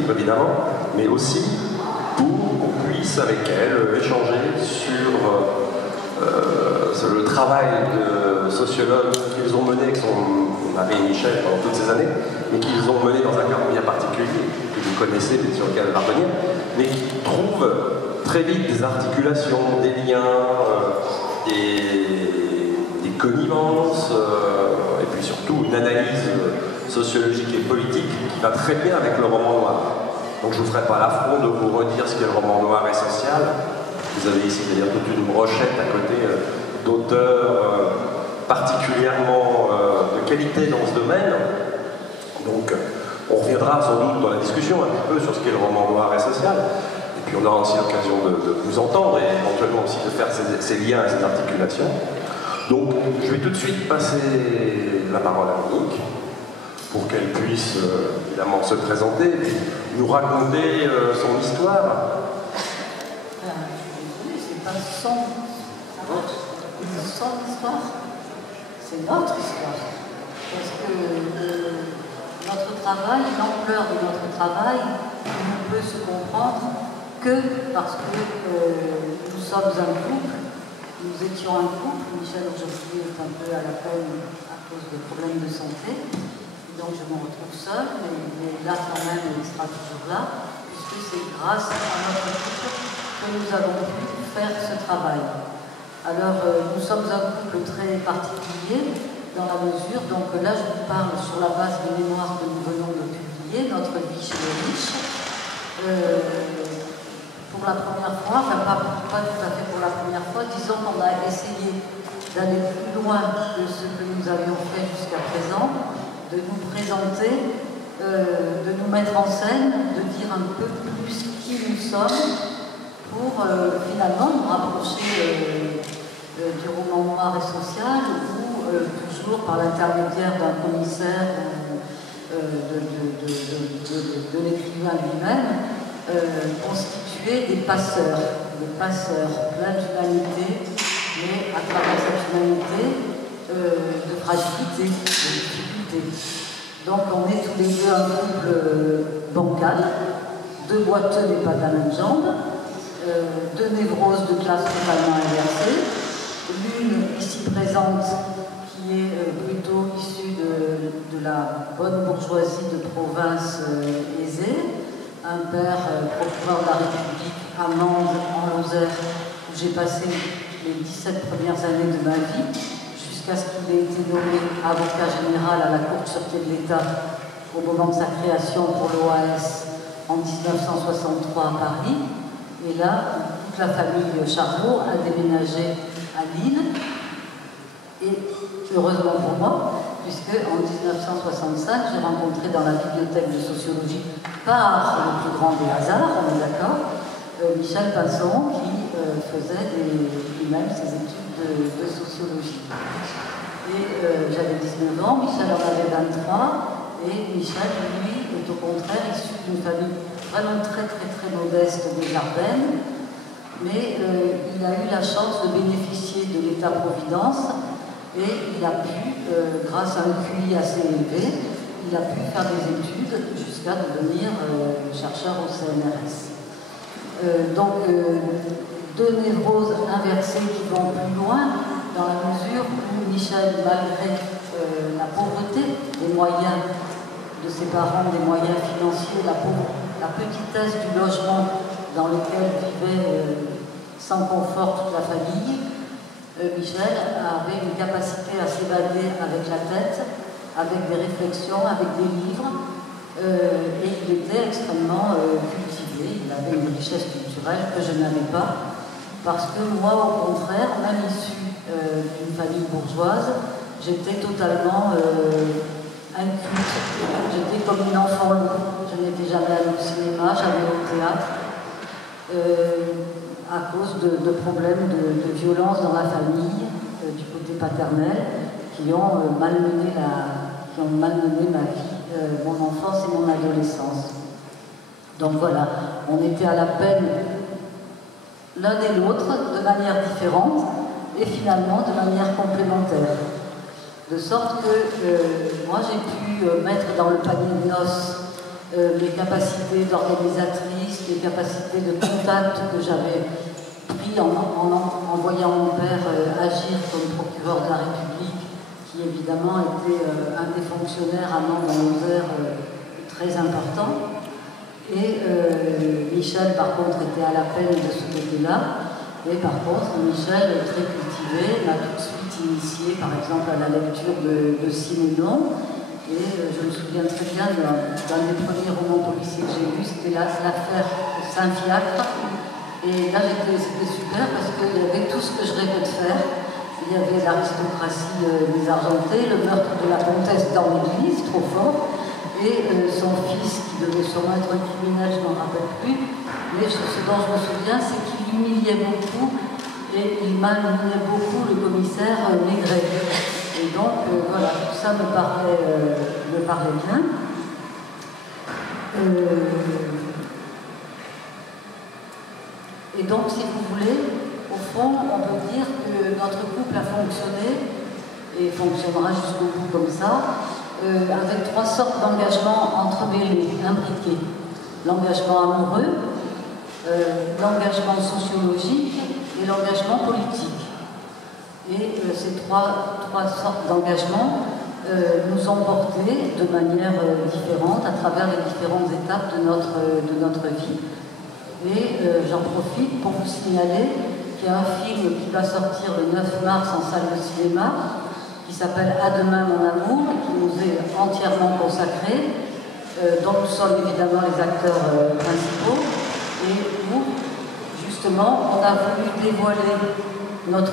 livre évidemment, mais aussi pour qu'on puisse avec elle échanger sur le travail de sociologue qu'ils ont mené avec son Marie et Michel pendant toutes ces années, mais qu'ils ont mené dans un cadre bien particulier, que vous connaissez, mais sur lequel elle va revenir, mais qui trouvent très vite des articulations, des liens, des connivences, et puis surtout une analyse sociologique et politique qui va très bien avec le roman noir. Donc je ne vous ferai pas l'affront de vous redire ce qu'est le roman noir et social. Vous avez ici d'ailleurs toute une brochette à côté d'auteurs particulièrement de qualité dans ce domaine. Donc on reviendra sans doute dans la discussion un petit peu sur ce qu'est le roman noir et social. Et puis on aura aussi l'occasion de vous entendre et éventuellement aussi de faire ces liens et ces articulations. Donc je vais tout de suite passer la parole à Monique pour qu'elle puisse évidemment se présenter et nous raconter son histoire. C'est pas son histoire, c'est notre histoire. Parce que notre travail, l'ampleur de notre travail, ne peut se comprendre que parce que nous sommes un couple, nous étions un couple. Michel aujourd'hui est un peu à la peine à cause de problèmes de santé, donc je me retrouve seule, mais là quand même il sera toujours là, puisque c'est grâce à notre couple que nous avons pu faire ce travail. Alors nous sommes un couple très particulier dans la mesure, donc là je vous parle sur la base des mémoires que nous venons de publier, Notre vie chez les riches. Pour la première fois, enfin pas tout à fait pour la première fois, disons qu'on a essayé d'aller plus loin que ce que nous avions fait jusqu'à présent, de nous présenter, de nous mettre en scène, de dire un peu plus qui nous sommes, pour finalement nous rapprocher du roman noir et social, ou toujours par l'intermédiaire d'un commissaire de l'écrivain lui-même, constituer des passeurs pleins d'humanité, mais à travers cette humanité, de fragilité, de difficulté. Donc on est tous les deux un couple bancal, deux boiteux mais pas de la même jambe, deux névroses de classe totalement inversées, l'une ici présente qui est plutôt issue de la bonne bourgeoisie de province aisée, un père procureur de la République à Mende en Lozère, où j'ai passé les 17 premières années de ma vie, jusqu'à ce qu'il ait été nommé avocat général à la Cour de sûreté de l'État au moment de sa création pour l'OAS en 1963 à Paris. Et là, toute la famille Charlot a déménagé à Lille. Et heureusement pour moi, puisque en 1965, j'ai rencontré dans la bibliothèque de sociologie, par le plus grand des hasards, on est d'accord, Michel Pinson, qui faisait lui-même ses études de sociologie. Et j'avais 19 ans, Michel en avait 23, et Michel, lui, est au contraire issu d'une famille vraiment très modeste des Ardennes, mais il a eu la chance de bénéficier de l'État-providence, et il a pu, grâce à un QI assez élevé, il a pu faire des études jusqu'à devenir chercheur au CNRS. Donc, deux névroses inversées qui vont plus loin, dans la mesure où Michel, malgré la pauvreté des moyens de ses parents, des moyens financiers, la petitesse du logement dans lequel vivait sans confort toute la famille, Michel avait une capacité à s'évader avec la tête, avec des réflexions, avec des livres, et il était extrêmement cultivé. Il avait une richesse culturelle que je n'avais pas, parce que moi, au contraire, même issue d'une famille bourgeoise, j'étais totalement inculte. J'étais comme une enfant loup. Je n'étais jamais allée au cinéma, jamais au théâtre, à cause de problèmes de violence dans la famille, du côté paternel, qui ont malmené ma vie, mon enfance et mon adolescence. Donc voilà, on était à la peine l'un et l'autre de manière différente et finalement de manière complémentaire. De sorte que moi j'ai pu mettre dans le panier de noces les capacités d'organisatrice, les capacités de contact que j'avais pris en voyant mon père agir comme procureur de la République, qui évidemment était un des fonctionnaires à Mans-dans-Lozère très important. Et Michel, par contre, était à l'appel de ce côté-là. Et par contre, Michel, très cultivé, m'a tout de suite initié, par exemple, à la lecture de Siménon. Et je me souviens très bien d'un des premiers romans policiers que j'ai lus, c'était l'affaire Saint-Fiacre. Et là, c'était super parce qu'il y avait tout ce que je rêvais de faire. Il y avait l'aristocratie désargentée, le meurtre de la comtesse dans l'église, trop fort, et son fils qui devait sûrement être un criminel, je ne m'en rappelle plus. Mais ce dont je me souviens, c'est qu'il humiliait beaucoup et il malmenait beaucoup le commissaire Maigret. Et donc, voilà, tout ça me parlait bien. Et donc, si vous voulez, au fond, on peut dire que notre couple a fonctionné et fonctionnera jusqu'au bout comme ça, avec trois sortes d'engagements entremêlés, imbriqués. L'engagement amoureux, l'engagement sociologique et l'engagement politique. Et ces trois sortes d'engagements nous ont portés de manière différente à travers les différentes étapes de notre vie. Et j'en profite pour vous signaler qu'il y a un film qui va sortir le 9 mars en salle de cinéma, qui s'appelle « À demain mon amour », qui nous est entièrement consacré, dont nous sommes évidemment les acteurs principaux, et où, justement, on a voulu dévoiler notre